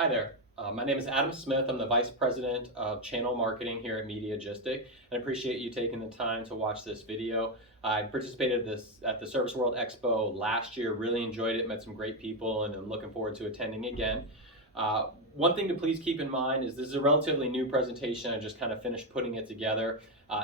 Hi there. My name is Adam Smith. I'm the Vice President of Channel Marketing here at Mediagistic, and I appreciate you taking the time to watch this video. I participated at the Service World Expo last year, really enjoyed it, met some great people, and I'm looking forward to attending again. One thing to please keep in mind is this is a relatively new presentation. I just kind of finished putting it together.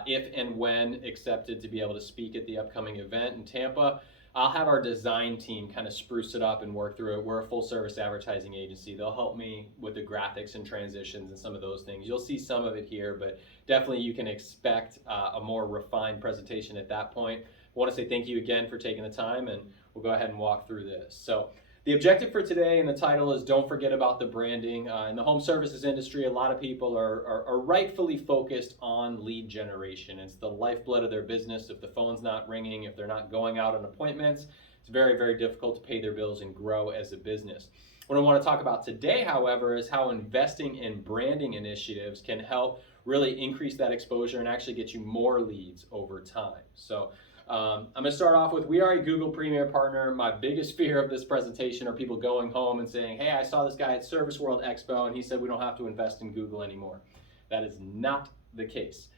If and when accepted to be able to speak at the upcoming event in Tampa, I'll have our design team kind of spruce it up and work through it. We're a full service advertising agency. They'll help me with the graphics and transitions and some of those things. You'll see some of it here, but definitely you can expect a more refined presentation at that point. I want to say thank you again for taking the time, and we'll go ahead and walk through this. So the objective for today and the title is don't forget about the branding. In the home services industry, a lot of people are rightfully focused on lead generation. It's the lifeblood of their business. If the phone's not ringing, if they're not going out on appointments, it's very, very difficult to pay their bills and grow as a business. What I want to talk about today, however, is how investing in branding initiatives can help really increase that exposure and actually get you more leads over time. So I'm going to start off with, we are a Google Premier Partner. My biggest fear of this presentation are people going home and saying, hey, I saw this guy at Service World Expo and he said we don't have to invest in Google anymore. That is not the case.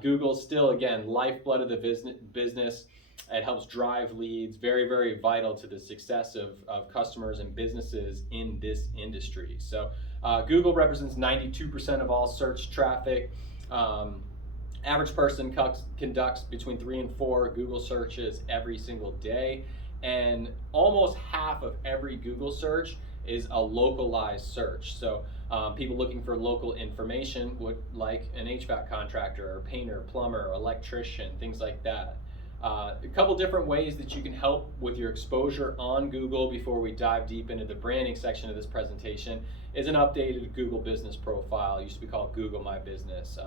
Google's still, again, lifeblood of the business. It helps drive leads, very, very vital to the success of customers and businesses in this industry. So Google represents 92% of all search traffic. Average person conducts between 3 and 4 Google searches every single day, and almost half of every Google search is a localized search. So people looking for local information would like an HVAC contractor or painter, plumber, electrician, things like that. A couple different ways that you can help with your exposure on Google before we dive deep into the branding section of this presentation is an updated Google business profile. It used to be called Google My Business.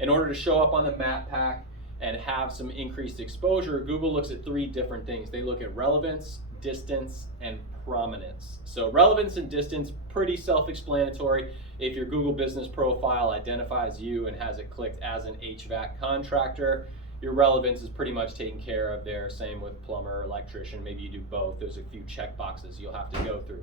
In order to show up on the map pack and have some increased exposure, Google looks at 3 different things. They look at relevance, distance, and prominence. So relevance and distance, pretty self-explanatory. If your Google business profile identifies you and has it clicked as an HVAC contractor, your relevance is pretty much taken care of there. Same with plumber, electrician, maybe you do both. There's a few check boxes you'll have to go through.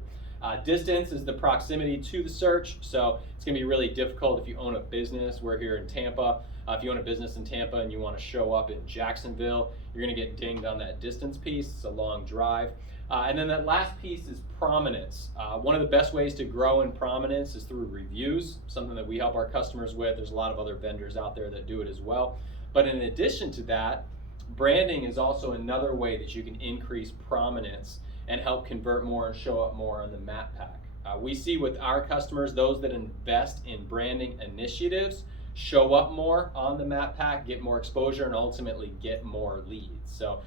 Distance is the proximity to the search, so it's going to be really difficult if you own a business. We're here in Tampa. If you own a business in Tampa and you want to show up in Jacksonville, you're going to get dinged on that distance piece. It's a long drive. And then that last piece is prominence. One of the best ways to grow in prominence is through reviews, something that we help our customers with. There's a lot of other vendors out there that do it as well. But in addition to that, branding is also another way that you can increase prominence and help convert more and show up more on the map pack. We see with our customers, those that invest in branding initiatives show up more on the map pack, get more exposure, and ultimately get more leads. So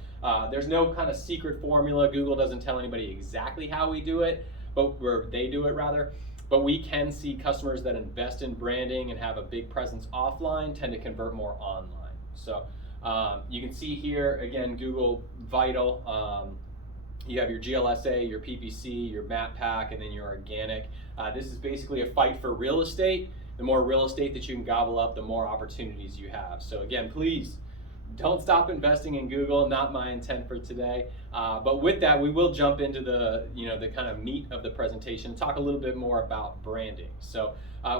there's no kind of secret formula. Google doesn't tell anybody exactly how we do it, or they do it rather. But we can see customers that invest in branding and have a big presence offline tend to convert more online. So you can see here, again, Google Vital. You have your GLSA, your PPC, your map pack, and then your organic. This is basically a fight for real estate. The more real estate that you can gobble up, the more opportunities you have. So again, please don't stop investing in Google. Not my intent for today. But with that, we will jump into the kind of meat of the presentation and talk a little bit more about branding. So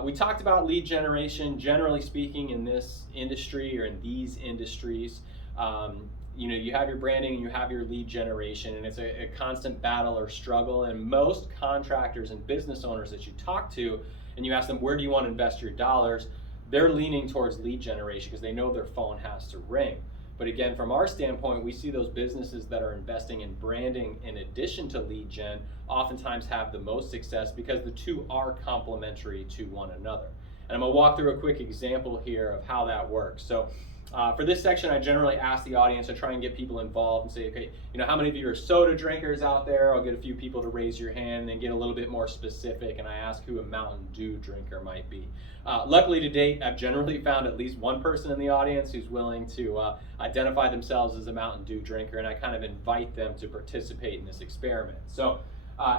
we talked about lead generation, generally speaking, in this industry or in these industries. You have your branding and you have your lead generation, and it's a constant battle or struggle. And most contractors and business owners that you talk to, and you ask them, where do you want to invest your dollars? They're leaning towards lead generation because they know their phone has to ring. But again, from our standpoint, we see those businesses that are investing in branding in addition to lead gen oftentimes have the most success because the two are complementary to one another. And I'm going to walk through a quick example here of how that works. So for this section, I generally ask the audience to try and get people involved and say, okay, how many of you are soda drinkers out there? I'll get a few people to raise your hand and then get a little bit more specific, and I ask who a Mountain Dew drinker might be. Luckily to date, I've generally found at least one person in the audience who's willing to identify themselves as a Mountain Dew drinker, and I kind of invite them to participate in this experiment. So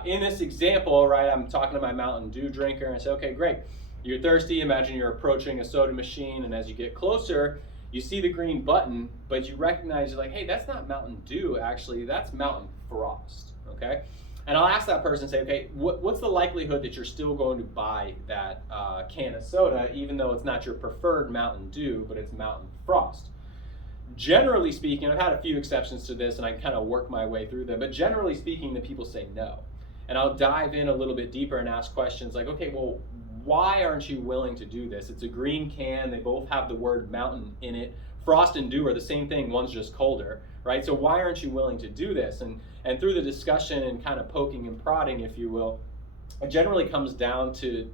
in this example, right, I'm talking to my Mountain Dew drinker and I say, okay, great. You're thirsty. Imagine you're approaching a soda machine, and as you get closer, you see the green button, but you recognize, you're like, hey, that's not Mountain Dew, actually, that's Mountain Frost, okay? And I'll ask that person, say, okay, what's the likelihood that you're still going to buy that can of soda, even though it's not your preferred Mountain Dew, but it's Mountain Frost? Generally speaking, I've had a few exceptions to this and I kind of work my way through them, but generally speaking, the people say no. And I'll dive in a little bit deeper and ask questions like, okay, well, why aren't you willing to do this? It's a green can, they both have the word mountain in it. Frost and Dew are the same thing, one's just colder, right? So why aren't you willing to do this? And through the discussion and kind of poking and prodding, if you will, it generally comes down to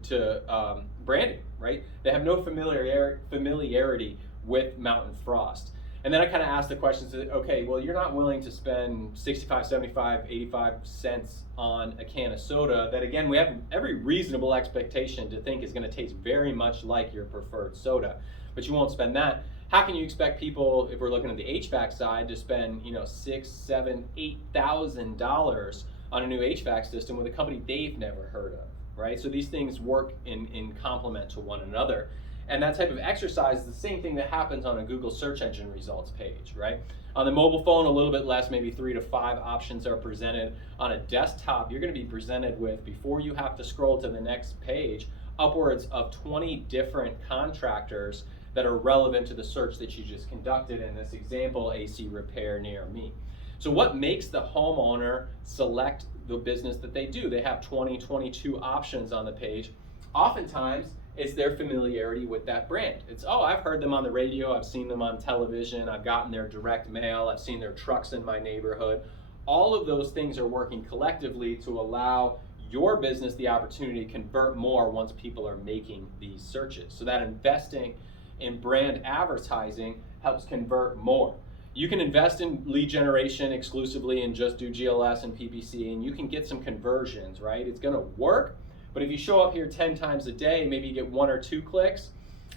branding, right? They have no familiarity with Mountain Frost. And then I kind of ask the questions, okay, well, you're not willing to spend 65, 75, 85 cents on a can of soda that, again, we have every reasonable expectation to think is going to taste very much like your preferred soda, but you won't spend that. How can you expect people, if we're looking at the HVAC side, to spend, $6,000, $7,000, $8,000 on a new HVAC system with a company they've never heard of, right? So these things work in complement to one another. And that type of exercise is the same thing that happens on a Google search engine results page, right? On the mobile phone, a little bit less, maybe 3 to 5 options are presented. On a desktop, you're going to be presented with, before you have to scroll to the next page, upwards of 20 different contractors that are relevant to the search that you just conducted in this example, AC repair near me. So what makes the homeowner select the business that they do? They have 20, 22 options on the page. Oftentimes, it's their familiarity with that brand. It's, oh, I've heard them on the radio, I've seen them on television, I've gotten their direct mail, I've seen their trucks in my neighborhood. All of those things are working collectively to allow your business the opportunity to convert more once people are making these searches. So that investing in brand advertising helps convert more. You can invest in lead generation exclusively and just do GLS and PPC, and you can get some conversions, right? It's gonna work. But if you show up here 10 times a day, maybe you get 1 or 2 clicks.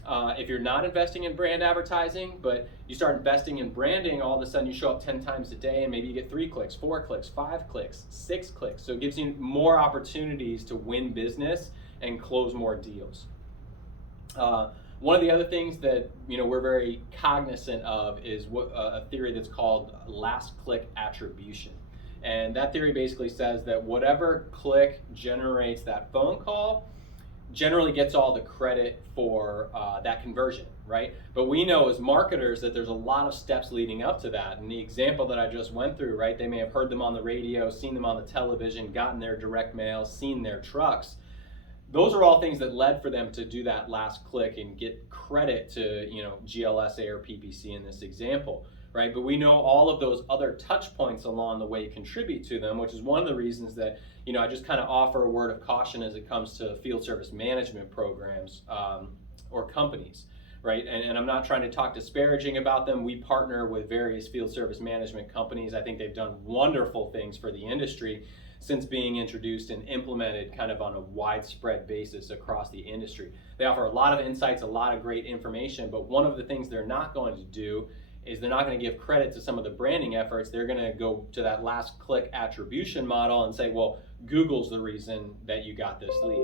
If you're not investing in brand advertising, but you start investing in branding, all of a sudden you show up 10 times a day and maybe you get 3 clicks, 4 clicks, 5 clicks, 6 clicks. So it gives you more opportunities to win business and close more deals. One of the other things that we're very cognizant of is a theory that's called last click attribution. And that theory basically says that whatever click generates that phone call generally gets all the credit for that conversion, right? But we know as marketers that there's a lot of steps leading up to that. And the example that I just went through, right? They may have heard them on the radio, seen them on the television, gotten their direct mail, seen their trucks. Those are all things that led for them to do that last click and get credit to GLSA or PPC in this example. Right, but we know all of those other touch points along the way contribute to them, which is one of the reasons that I just kind of offer a word of caution as it comes to field service management programs or companies, right? And I'm not trying to talk disparaging about them. We partner with various field service management companies. I think they've done wonderful things for the industry since being introduced and implemented kind of on a widespread basis across the industry. They offer a lot of insights, a lot of great information, but one of the things they're not going to do is they're not going to give credit to some of the branding efforts. They're going to go to that last click attribution model and say, well, Google's the reason that you got this lead.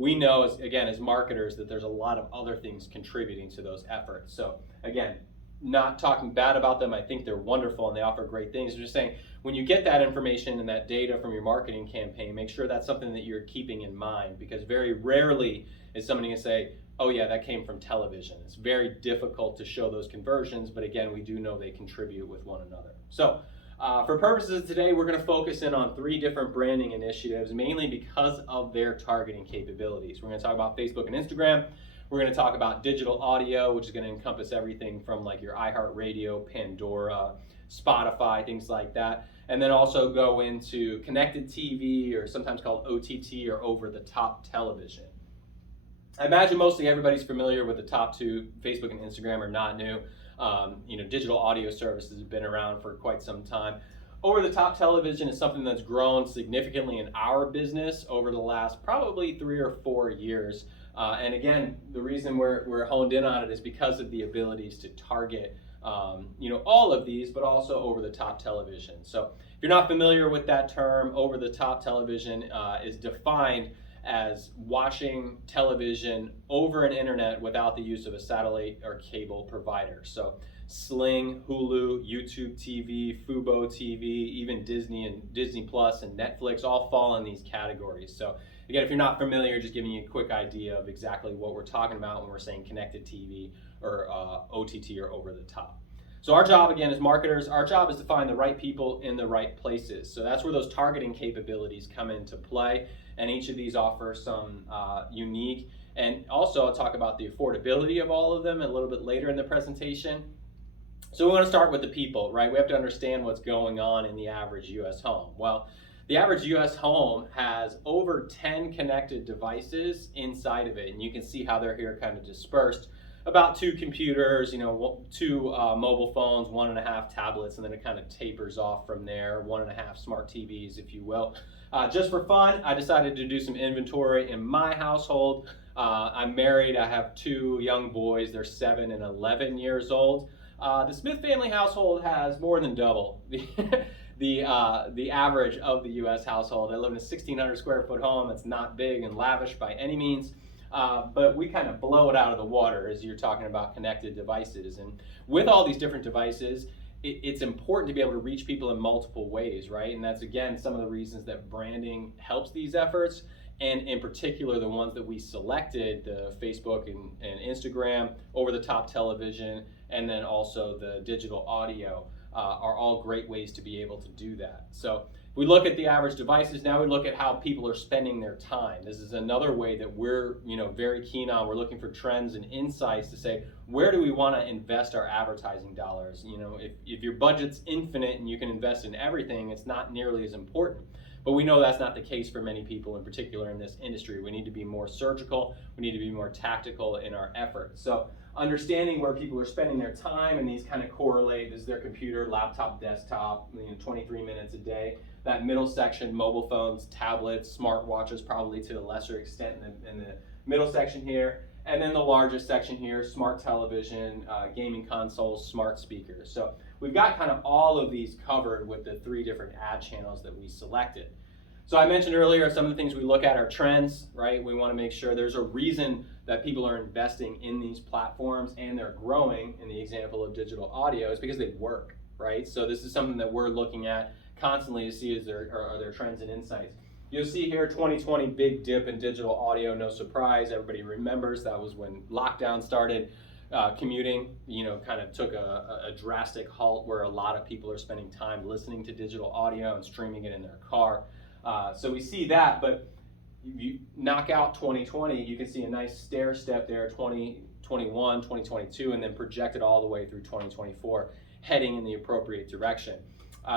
We know, as marketers, that there's a lot of other things contributing to those efforts. So again, not talking bad about them. I think they're wonderful and they offer great things. I'm just saying, when you get that information and that data from your marketing campaign, make sure that's something that you're keeping in mind, because very rarely is somebody going to say, oh yeah, that came from television. It's very difficult to show those conversions, but again, we do know they contribute with one another. So for purposes of today, we're going to focus in on 3 different branding initiatives, mainly because of their targeting capabilities. We're going to talk about Facebook and Instagram. We're going to talk about digital audio, which is going to encompass everything from like your iHeartRadio, Pandora, Spotify, things like that. And then also go into connected TV, or sometimes called OTT, or over-the-top television. I imagine mostly everybody's familiar with the top 2. Facebook and Instagram are not new. Digital audio services have been around for quite some time. Over-the-top television is something that's grown significantly in our business over the last probably 3 or 4 years. And again, the reason we're honed in on it is because of the abilities to target all of these, but also over-the-top television. So if you're not familiar with that term, over-the-top television is defined as watching television over an internet without the use of a satellite or cable provider. So Sling, Hulu, YouTube TV, Fubo TV, even Disney and Disney Plus and Netflix all fall in these categories. So again, if you're not familiar, just giving you a quick idea of exactly what we're talking about when we're saying connected TV or OTT or over the top. So our job, again, as marketers, our job is to find the right people in the right places. So that's where those targeting capabilities come into play, and each of these offer some unique, and also I'll talk about the affordability of all of them a little bit later in the presentation. So we want to start with the people, right? We have to understand what's going on in the average US home. Well, the average US home has over 10 connected devices inside of it, and you can see how they're here kind of dispersed. About 2 computers, 2 mobile phones, 1.5 tablets, and then it kind of tapers off from there, 1.5 smart TVs, if you will. Just for fun, I decided to do some inventory in my household. I'm married, I have 2 young boys, they're 7 and 11 years old. The Smith family household has more than double the average of the U.S. household. I live in a 1,600 square foot home. It's not big and lavish by any means, but we kind of blow it out of the water as you're talking about connected devices. And with all these different devices, it's important to be able to reach people in multiple ways, right? And that's, again, some of the reasons that branding helps these efforts. And in particular, the ones that we selected, the Facebook and Instagram, over-the-top television, and then also the digital audio are all great ways to be able to do that. So if we look at the average devices, now we look at how people are spending their time. This is another way that we're very keen on. We're looking for trends and insights to say, where do we want to invest our advertising dollars? If your budget's infinite and you can invest in everything, it's not nearly as important. But we know that's not the case for many people, in particular in this industry. We need to be more surgical. We need to be more tactical in our efforts. So understanding where people are spending their time, and these kind of correlate. This is their computer, laptop, desktop, 23 minutes a day. That middle section, mobile phones, tablets, smartwatches, probably to a lesser extent in the middle section here. And then the largest section here, smart television, gaming consoles, smart speakers. So we've got kind of all of these covered with the 3 different ad channels that we selected. So I mentioned earlier, some of the things we look at are trends, right? We want to make sure there's a reason that people are investing in these platforms and they're growing. In the example of digital audio, is because they work, right? So this is something that we're looking at constantly to see are there trends and insights. You'll see here 2020 big dip in digital audio, no surprise. Everybody remembers that was when lockdown started. Commuting, kind of took a drastic halt where a lot of people are spending time listening to digital audio and streaming it in their car. So we see that, but you knock out 2020, you can see a nice stair step there, 2021, 2022, and then projected all the way through 2024, heading in the appropriate direction.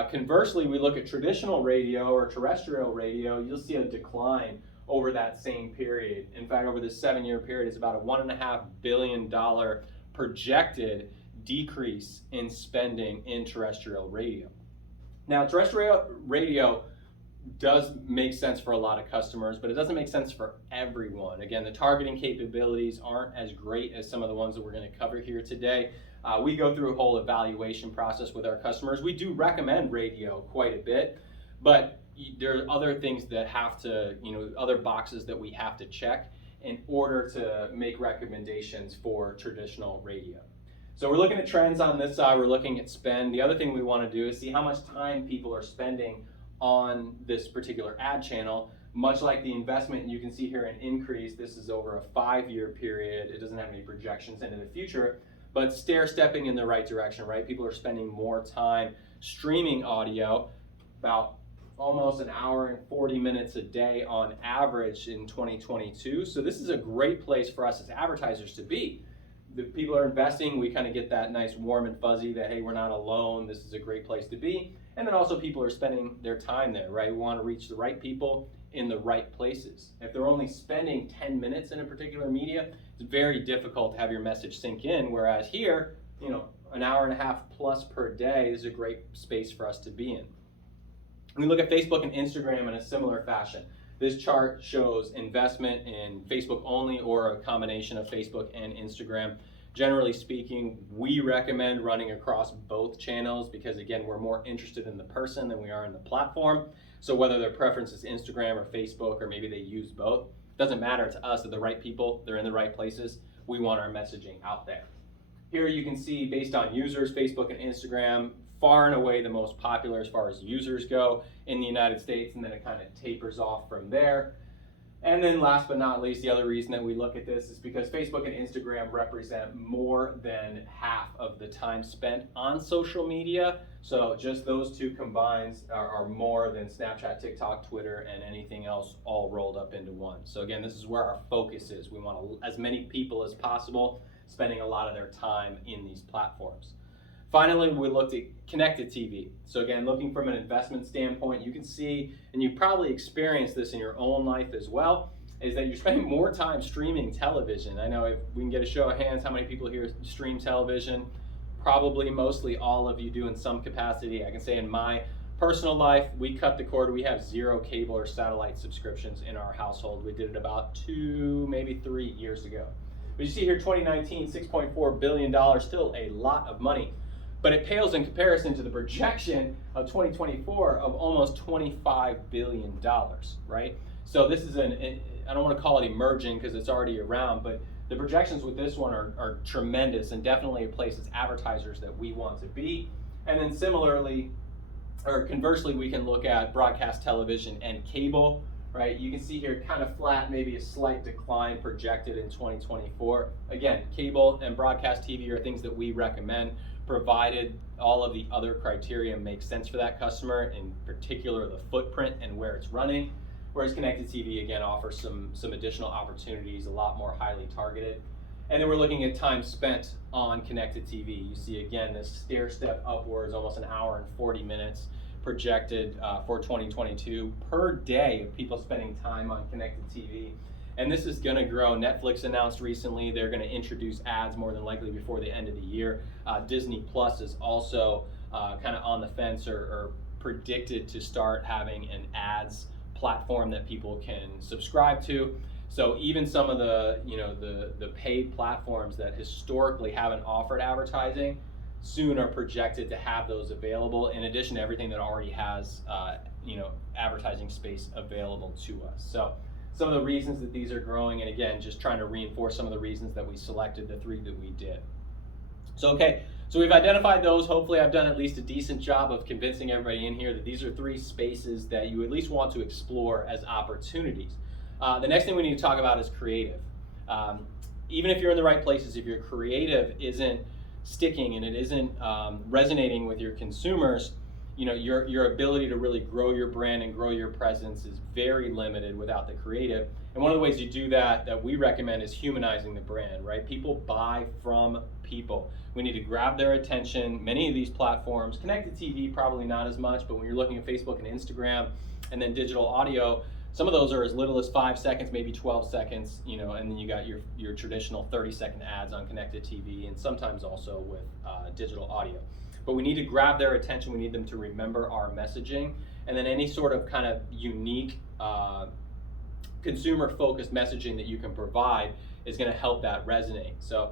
Conversely, we look at traditional radio or terrestrial radio, you'll see a decline over that same period. In fact, over this 7-year period, it's about a $1.5 billion projected decrease in spending in terrestrial radio. Now, terrestrial radio does make sense for a lot of customers, but it doesn't make sense for everyone. Again, the targeting capabilities aren't as great as some of the ones that we're going to cover here today. We go through a whole evaluation process with our customers. We do recommend radio quite a bit, but there are other things that have to, other boxes that we have to check in order to make recommendations for traditional radio. So we're looking at trends on this side, we're looking at spend. The other thing we want to do is see how much time people are spending on this particular ad channel. Much like the investment, you can see here an increase. This is over a 5-year period. It doesn't have any projections into the future, but stair-stepping in the right direction, right? People are spending more time streaming audio, about almost an hour and 40 minutes a day on average in 2022. So this is a great place for us as advertisers to be. The people are investing, we kind of get that nice warm and fuzzy that, hey, we're not alone, this is a great place to be. And then also people are spending their time there, right? We want to reach the right people in the right places. If they're only spending 10 minutes in a particular media, it's very difficult to have your message sink in, whereas here, an hour and a half plus per day is a great space for us to be in. We look at Facebook and Instagram in a similar fashion. This chart shows investment in Facebook only or a combination of Facebook and Instagram. Generally speaking, we recommend running across both channels because, again, we're more interested in the person than we are in the platform. So whether their preference is Instagram or Facebook, or maybe they use both, doesn't matter to us. They're the right people, they're in the right places. We want our messaging out there. Here you can see, based on users, Facebook and Instagram, far and away the most popular as far as users go in the United States, and then it kind of tapers off from there. And then last but not least, the other reason that we look at this is because Facebook and Instagram represent more than half of the time spent on social media. So just those two combined are more than Snapchat, TikTok, Twitter, and anything else all rolled up into one. So again, this is where our focus is. We want as many people as possible spending a lot of their time in these platforms. Finally, we looked at connected TV. So again, looking from an investment standpoint, you can see, and you probably experienced this in your own life as well, is that you're spending more time streaming television. I know if we can get a show of hands, how many people here stream television? Probably mostly all of you do in some capacity. I can say in my personal life, we cut the cord. We have 0 cable or satellite subscriptions in our household. We did it about 2, maybe 3 years ago. But you see here, 2019, $6.4 billion, still a lot of money. But it pales in comparison to the projection of 2024 of almost $25 billion, right? So this is I don't want to call it emerging because it's already around, but the projections with this one are tremendous, and definitely a place as advertisers that we want to be. And then similarly, or conversely, we can look at broadcast television and cable, right? You can see here kind of flat, maybe a slight decline projected in 2024. Again, cable and broadcast TV are things that we recommend, provided all of the other criteria make sense for that customer, in particular the footprint and where it's running. Whereas connected TV, again, offers some additional opportunities, a lot more highly targeted. And then we're looking at time spent on connected TV. You see, again, this stair step upwards, almost an hour and 40 minutes projected for 2022 per day of people spending time on connected TV. And this is going to grow. Netflix announced recently they're going to introduce ads more than likely before the end of the year. Disney Plus is also kind of on the fence, or predicted to start having an ads platform that people can subscribe to. So even some of the the paid platforms that historically haven't offered advertising soon are projected to have those available, in addition to everything that already has advertising space available to us. So some of the reasons that these are growing, and again, just trying to reinforce some of the reasons that we selected the 3 that we did. So so we've identified those. Hopefully I've done at least a decent job of convincing everybody in here that these are 3 spaces that you at least want to explore as opportunities. The next thing we need to talk about is creative. Even if you're in the right places, if your creative isn't sticking and it isn't resonating with your consumers, your ability to really grow your brand and grow your presence is very limited without the creative. And one of the ways you do that we recommend is humanizing the brand, right? People buy from people. We need to grab their attention. Many of these platforms, connected TV probably not as much, but when you're looking at Facebook and Instagram and then digital audio, some of those are as little as 5 seconds, maybe 12 seconds, and then you got your traditional 30-second ads on connected TV, and sometimes also with digital audio. But we need to grab their attention. We need them to remember our messaging, and then any sort of kind of unique consumer-focused messaging that you can provide is going to help that resonate. So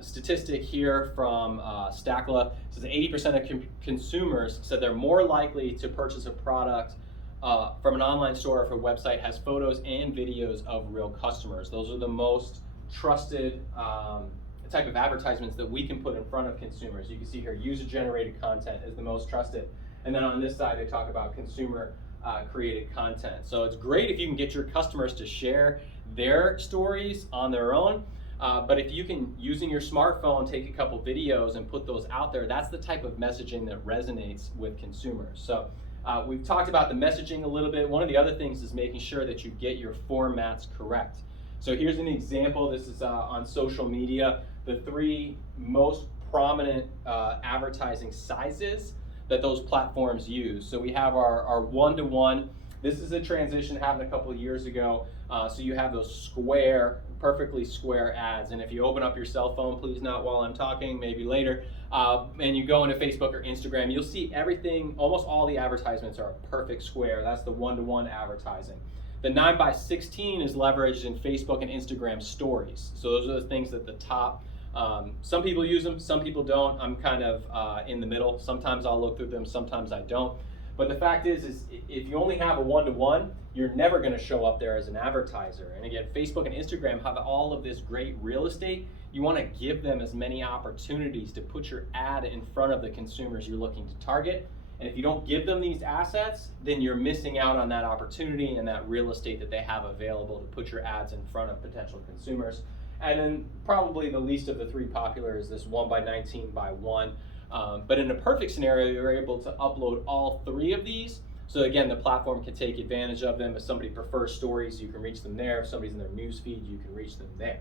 statistic here from Stackla says 80% of consumers said they're more likely to purchase a product from an online store if a website has photos and videos of real customers. Those are the most trusted type of advertisements that we can put in front of consumers. You can see here, user-generated content is the most trusted. And then on this side, they talk about consumer created content. So it's great if you can get your customers to share their stories on their own. But if you can, using your smartphone, take a couple videos and put those out there, that's the type of messaging that resonates with consumers. So we've talked about the messaging a little bit. One of the other things is making sure that you get your formats correct. So here's an example. This is on social media. The 3 most prominent advertising sizes that those platforms use. So we have our one-to-one. This is a transition happened a couple of years ago. So you have those square, perfectly square ads. And if you open up your cell phone, please not while I'm talking, maybe later, and you go into Facebook or Instagram, you'll see everything, almost all the advertisements are a perfect square. That's the one-to-one advertising. The 9:16 is leveraged in Facebook and Instagram stories. So those are the things that the top Some people use them, some people don't. I'm kind of in the middle. Sometimes I'll look through them, sometimes I don't. But the fact is if you only have a one-to-one, you're never going to show up there as an advertiser. And again, Facebook and Instagram have all of this great real estate. You want to give them as many opportunities to put your ad in front of the consumers you're looking to target. And if you don't give them these assets, then you're missing out on that opportunity and that real estate that they have available to put your ads in front of potential consumers. And then probably the least of the three popular is this 1x19 by 1. But in a perfect scenario, you're able to upload all three of these. So again, the platform can take advantage of them. If somebody prefers stories, you can reach them there. If somebody's in their news feed, you can reach them there.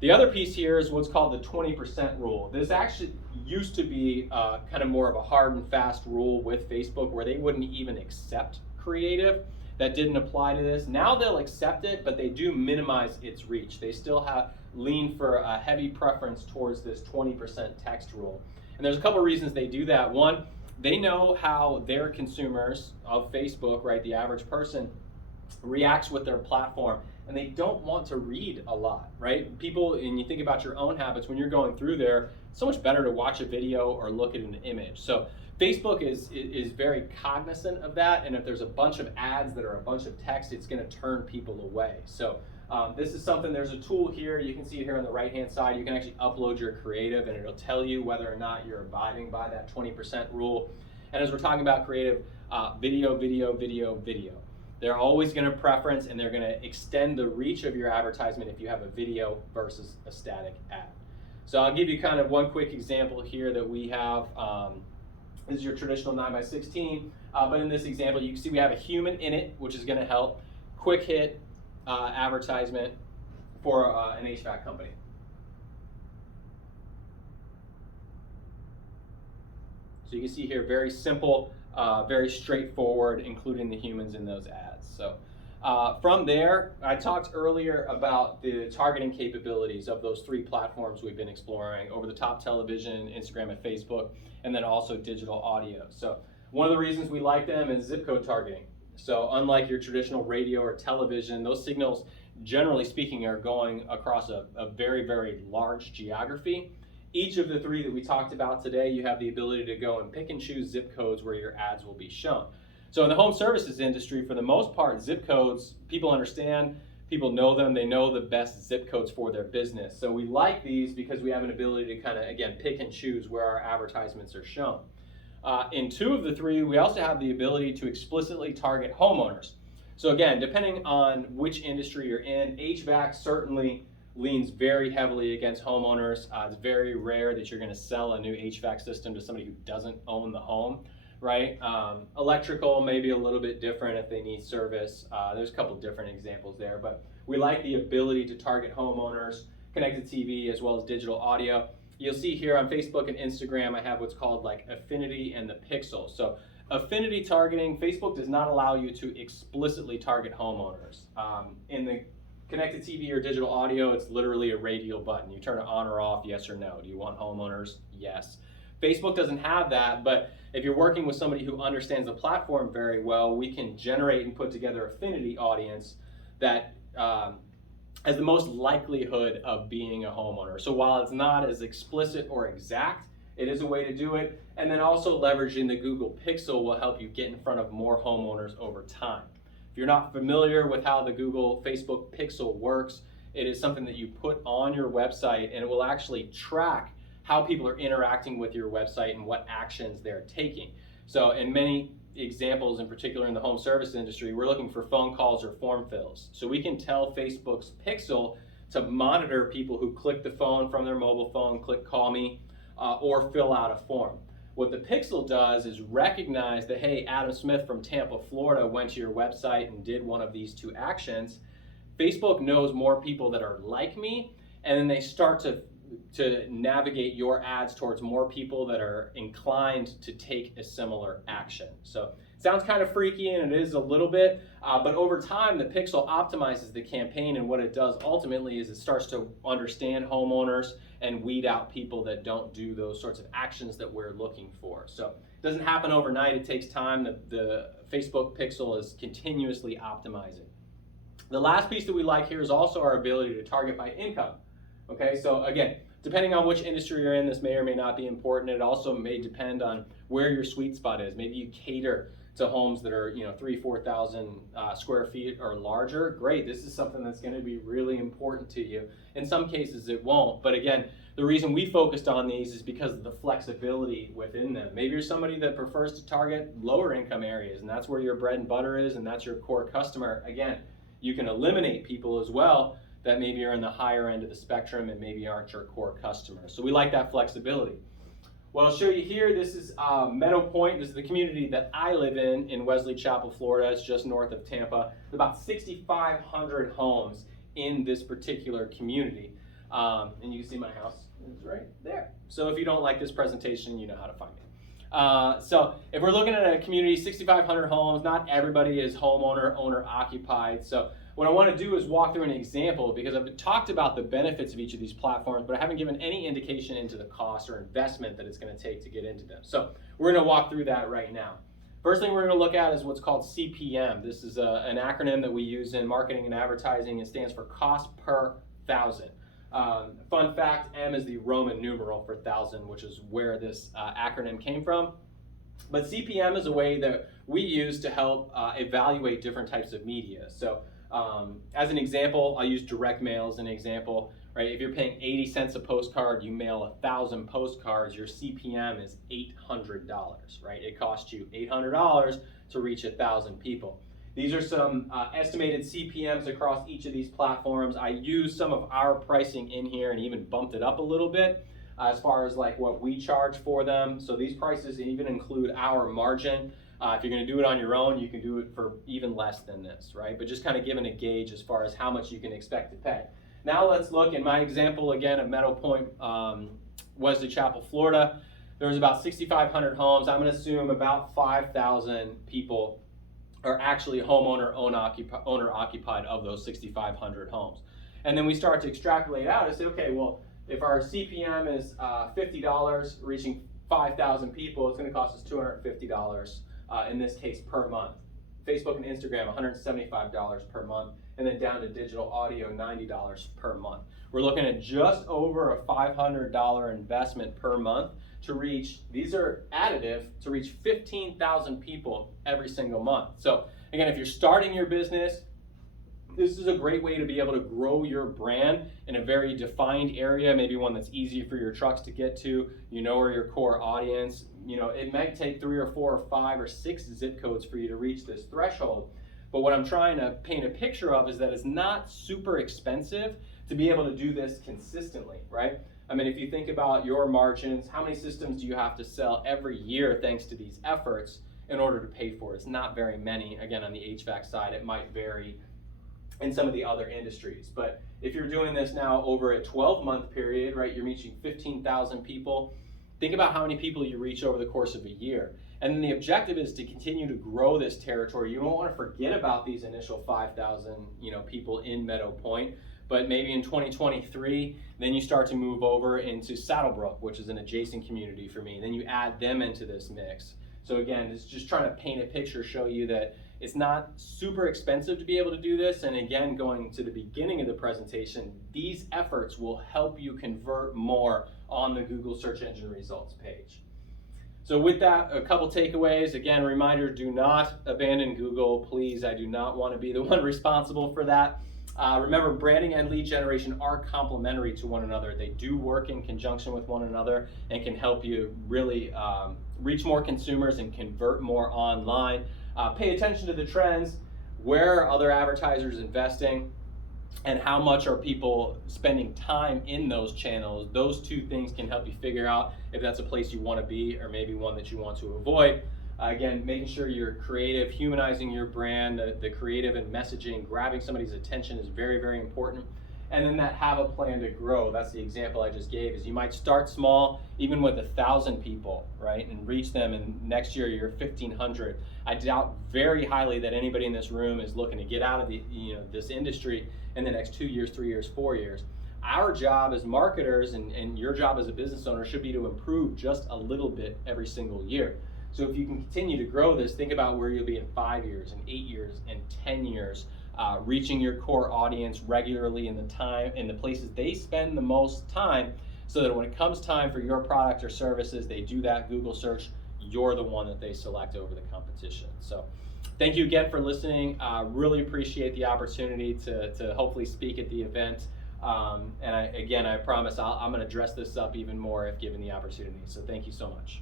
The other piece here is what's called the 20% rule. This actually used to be kind of more of a hard and fast rule with Facebook where they wouldn't even accept creative that didn't apply to this. Now they'll accept it, but they do minimize its reach. They still lean for a heavy preference towards this 20% text rule. And there's a couple reasons they do that. One, they know how their consumers of Facebook, right, the average person, reacts with their platform. And they don't want to read a lot, right? People, and you think about your own habits, when you're going through there, it's so much better to watch a video or look at an image. So Facebook is very cognizant of that, and if there's a bunch of ads that are a bunch of text, it's gonna turn people away. So this is something, there's a tool here, you can see it here on the right-hand side, you can actually upload your creative and it'll tell you whether or not you're abiding by that 20% rule. And as we're talking about creative, video. They're always going to preference and they're going to extend the reach of your advertisement if you have a video versus a static ad. So I'll give you kind of one quick example here that we have. This is your traditional 9x16, but in this example you can see we have a human in it, which is going to help. Quick hit advertisement for an HVAC company. So you can see here, very simple, very straightforward, including the humans in those ads. So from there, I talked earlier about the targeting capabilities of those three platforms we've been exploring: over-the-top television, Instagram and Facebook, and then also digital audio. So one of the reasons we like them is zip code targeting. So unlike your traditional radio or television, those signals, generally speaking, are going across a very, very large geography. Each of the three that we talked about today, you have the ability to go and pick and choose zip codes where your ads will be shown. So in the home services industry, for the most part, zip codes, people understand, people know them, they know the best zip codes for their business. So we like these because we have an ability to kind of, again, pick and choose where our advertisements are shown. In two of the three, we also have the ability to explicitly target homeowners. So again, depending on which industry you're in, HVAC certainly leans very heavily against homeowners. It's very rare that you're going to sell a new HVAC system to somebody who doesn't own the home, right? Electrical may be a little bit different if they need service. There's a couple different examples there, but we like the ability to target homeowners, connected TV, as well as digital audio. You'll see here on Facebook and Instagram, I have what's called like affinity and the pixel. So affinity targeting, Facebook does not allow you to explicitly target homeowners. In the connected TV or digital audio, it's literally a radial button. You turn it on or off, yes or no. Do you want homeowners? Yes. Facebook doesn't have that, but if you're working with somebody who understands the platform very well, we can generate and put together affinity audience that has the most likelihood of being a homeowner. So while it's not as explicit or exact, it is a way to do it. And then also leveraging the Google Pixel will help you get in front of more homeowners over time. If you're not familiar with how the Google Facebook Pixel works, it is something that you put on your website and it will actually track how people are interacting with your website and what actions they're taking. So in many examples, in particular in the home service industry, we're looking for phone calls or form fills. So we can tell Facebook's Pixel to monitor people who click the phone from their mobile phone, click call me, or fill out a form. What the Pixel does is recognize that, hey, Adam Smith from Tampa, Florida went to your website and did one of these two actions. Facebook knows more people that are like me, and then they start to navigate your ads towards more people that are inclined to take a similar action. So it sounds kind of freaky, and it is a little bit, but over time the Pixel optimizes the campaign, and what it does ultimately is it starts to understand homeowners and weed out people that don't do those sorts of actions that we're looking for. So it doesn't happen overnight, it takes time. The Facebook Pixel is continuously optimizing. The last piece that we like here is also our ability to target by income. Okay, so again, depending on which industry you're in, this may or may not be important. It also may depend on where your sweet spot is. Maybe you cater to homes that are 3,000-4,000 square feet or larger. Great, this is something that's going to be really important to you. In some cases it won't, but again, the reason we focused on these is because of the flexibility within them. Maybe you're somebody that prefers to target lower income areas, and that's where your bread and butter is, and that's your core customer. Again, you can eliminate people as well that maybe are in the higher end of the spectrum and maybe aren't your core customers. So we like that flexibility. What I'll show you here, this is Meadow Point. This is the community that I live in Wesley Chapel, Florida. It's just north of Tampa. There's about 6,500 homes in this particular community. And you can see my house is right there. So if you don't like this presentation, you know how to find me. So if we're looking at a community, 6,500 homes, not everybody is homeowner, owner occupied. So what I want to do is walk through an example, because I've talked about the benefits of each of these platforms, but I haven't given any indication into the cost or investment that it's going to take to get into them. So we're going to walk through that right now. First thing we're going to look at is what's called CPM. This is an acronym that we use in marketing and advertising. It stands for cost per thousand. Fun fact, M is the Roman numeral for thousand, which is where this acronym came from. But CPM is a way that we use to help evaluate different types of media. So as an example, I'll use direct mail as an example, right? If you're paying 80 cents a postcard, you mail 1,000 postcards, your CPM is $800, right? It costs you $800 to reach 1,000 people. These are some estimated CPMs across each of these platforms. I used some of our pricing in here and even bumped it up a little bit as far as like what we charge for them. So these prices even include our margin. If you're going to do it on your own, you can do it for even less than this, right? But just kind of giving a gauge as far as how much you can expect to pay. Now let's look in my example again of Meadow Point, Wesley Chapel, Florida. There's about 6,500 homes. I'm going to assume about 5,000 people are actually homeowner, owner occupied of those 6,500 homes. And then we start to extrapolate out and say, okay, well, if our CPM is $50, reaching 5,000 people, it's going to cost us $250 in this case per month. Facebook and Instagram, $175 per month, and then down to digital audio, $90 per month. We're looking at just over a $500 investment per month to reach, these are additive, to reach 15,000 people every single month. So again, if you're starting your business, this is a great way to be able to grow your brand in a very defined area, maybe one that's easy for your trucks to get to, you know where your core audience, it might take 3 or 4 or 5 or 6 zip codes for you to reach this threshold. But what I'm trying to paint a picture of is that it's not super expensive to be able to do this consistently, right? I mean, if you think about your margins, how many systems do you have to sell every year thanks to these efforts in order to pay for it? It's not very many. Again, on the HVAC side, it might vary in some of the other industries. But if you're doing this now over a 12-month period, right, you're reaching 15,000 people. Think about how many people you reach over the course of a year. And then the objective is to continue to grow this territory. You don't want to forget about these initial 5,000, people in Meadow Point. But maybe in 2023, then you start to move over into Saddlebrook, which is an adjacent community for me. Then you add them into this mix. So again, it's just trying to paint a picture, show you that it's not super expensive to be able to do this. And again, going to the beginning of the presentation, these efforts will help you convert more on the Google search engine results page. So with that, a couple takeaways. Again, reminder, do not abandon Google. Please, I do not want to be the one responsible for that. Remember, branding and lead generation are complementary to one another. They do work in conjunction with one another and can help you really reach more consumers and convert more online. Pay attention to the trends. Where are other advertisers investing? And how much are people spending time in those channels? Those two things can help you figure out if that's a place you want to be or maybe one that you want to avoid. Again, making sure you're creative, humanizing your brand, the creative and messaging, grabbing somebody's attention is very, very important. And then that have a plan to grow. That's the example I just gave, is you might start small, even with 1,000 people, right? And reach them, and next year you're 1,500. I doubt very highly that anybody in this room is looking to get out of this industry in the next 2 years, 3 years, 4 years. Our job as marketers and your job as a business owner should be to improve just a little bit every single year. So if you can continue to grow this, think about where you'll be in 5 years, and 8 years, and 10 years. reaching your core audience regularly in the places they spend the most time, so that when it comes time for your product or services, they do that Google search, you're the one that they select over the competition. So thank you again for listening. Really appreciate the opportunity to hopefully speak at the event. And I promise I'm going to dress this up even more if given the opportunity. So thank you so much.